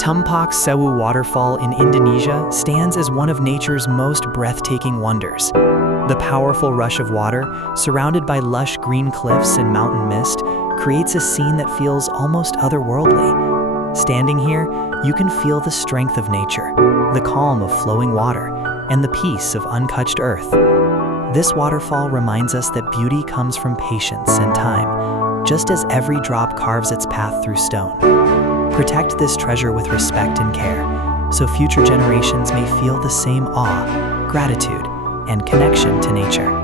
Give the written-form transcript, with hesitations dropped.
Tumpak Sewu Waterfall in Indonesia stands as one of nature's most breathtaking wonders. The powerful rush of water, surrounded by lush green cliffs and mountain mist, creates a scene that feels almost otherworldly. Standing here, you can feel the strength of nature, the calm of flowing water, and the peace of untouched earth. This waterfall reminds us that beauty comes from patience and time, just as every drop carves its path through stone. Protect this treasure with respect and care, so future generations may feel the same awe, gratitude, and connection to nature.